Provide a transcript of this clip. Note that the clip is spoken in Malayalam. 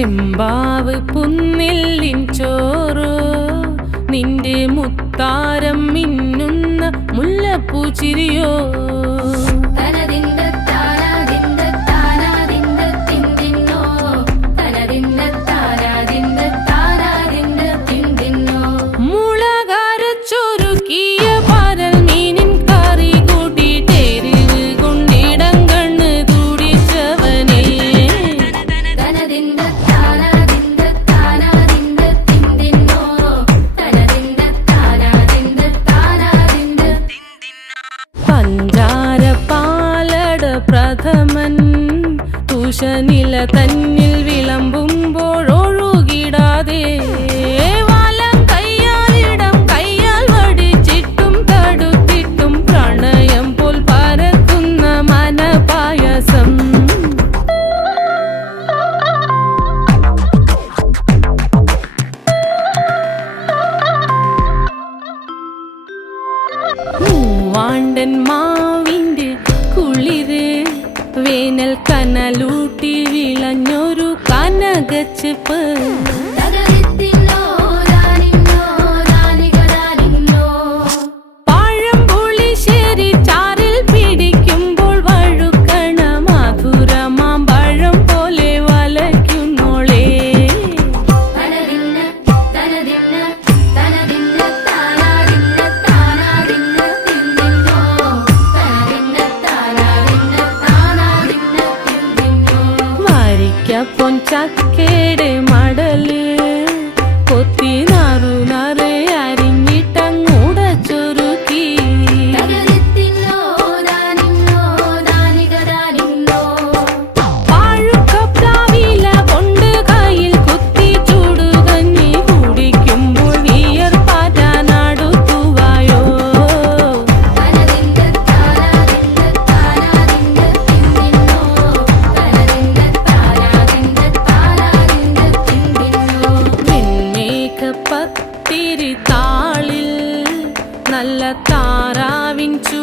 ചെമ്പാവ് പുന്നെല്ലിൻ ചോറോ നിന്റെ മുത്താരം മിന്നുന്ന മുല്ലപ്പൂ ചിരിയോ പ്രഥമൻ തുഷനില തന്നിൽ വിളമ്പുമ്പോഴൊഴുകിടാതെ വലം കയ്യാലിടം കയ്യാൽ വടിച്ചിട്ടും തടുത്തിട്ടും പ്രണയം പോൽ പരക്കുന്ന മനപായസം മൂവാണ്ടൻ മാവിന്റെ കുളിര് വേനൽ കനലൂട്ടി വിളഞ്ഞൊരു കനകച്ചെപ്പ് പഴംപുളിശ്ശേരി ചാറിൽ പിടിക്കുമ്പോൾ വഴുക്കണ മധുരമാം പഴം പോലെ വലയ്ക്കുന്നോളേ പൊൻചക്കയുടെ മടല് കൊത്തി നാറു നാറ് അരിഞ്ഞിട്ടങ്ങൂട ചൊരുക്കി പാഴുക്കപ്ലാവില കൊണ്ട് കയ്യിൽ കുത്തി ചൂടുകഞ്ഞി കുടിക്കുമ്പോൾ വിയർപ്പാറ്റാനടുത്തുവായോ പത്തിരി താളിൽ നല്ല താറാവിൻ ചൂ